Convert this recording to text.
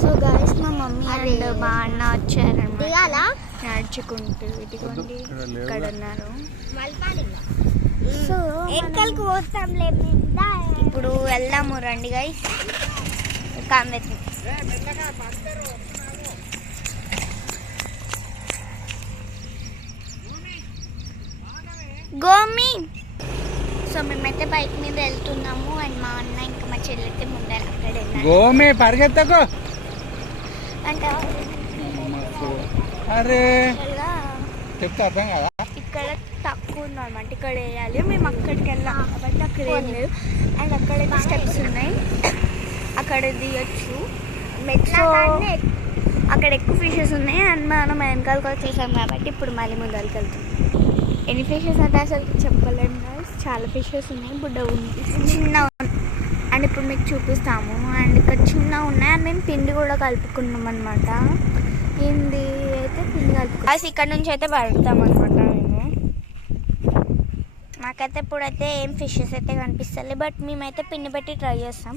So guys మా mummy and మా అన్న వచ్చారన్నమాట నడుచుకుంటూ ఇదిగోండి ఇక్కడ ఉన్నారు. సో ఎక్కడికి పోతాంలే ఇప్పుడు వెళ్దాము రండి గైస్. కామెత్ గోమి. సో మేమైతే బైక్ మీద వెళ్తున్నాము అండ్ మా అన్న ఇంకా మా చెల్లెఅయితే ముందర అక్కడ గోమి పరిగెత్తకు అంటే అరే చెప్తే అర్థం కదా. ఇక్కడ తక్కువ ఉందన్నమాట, ఇక్కడ వేయాలి. మేము అక్కడికి వెళ్ళాం కాబట్టి అక్కడ ఏం లేదు. అండ్ అక్కడ స్టెప్స్ ఉన్నాయి, అక్కడ దిగచ్చు. అక్కడ ఎక్కువ ఫిషెస్ ఉన్నాయి అండ్ మనం వెనకాలకు వచ్చేసాం కాబట్టి ఇప్పుడు మళ్ళీ ముందరికి వెళ్తాం. ఎన్ని ఫిషెస్ అంటే అసలు చెప్పలేము guys. చాలా ఫిషెస్ ఉన్నాయి, బుడ్డ ఉంది, చిన్న ఉంది. అండ్ ఇప్పుడు మీకు చూపిస్తాము. అండ్ ఇక్కడ చిన్న ఉన్నాయి అండ్ మేము పిండి కూడా కలుపుకున్నాం అనమాట. ఏంది అయితే పిండి కలుపుకున్నాం. ఇక్కడ నుంచి అయితే పడతాం అనమాట. మేము మాకైతే ఇప్పుడైతే ఏం ఫిషెస్ అయితే కనిపిస్తలే, బట్ మేమైతే పిండి పెట్టి ట్రై చేస్తాం.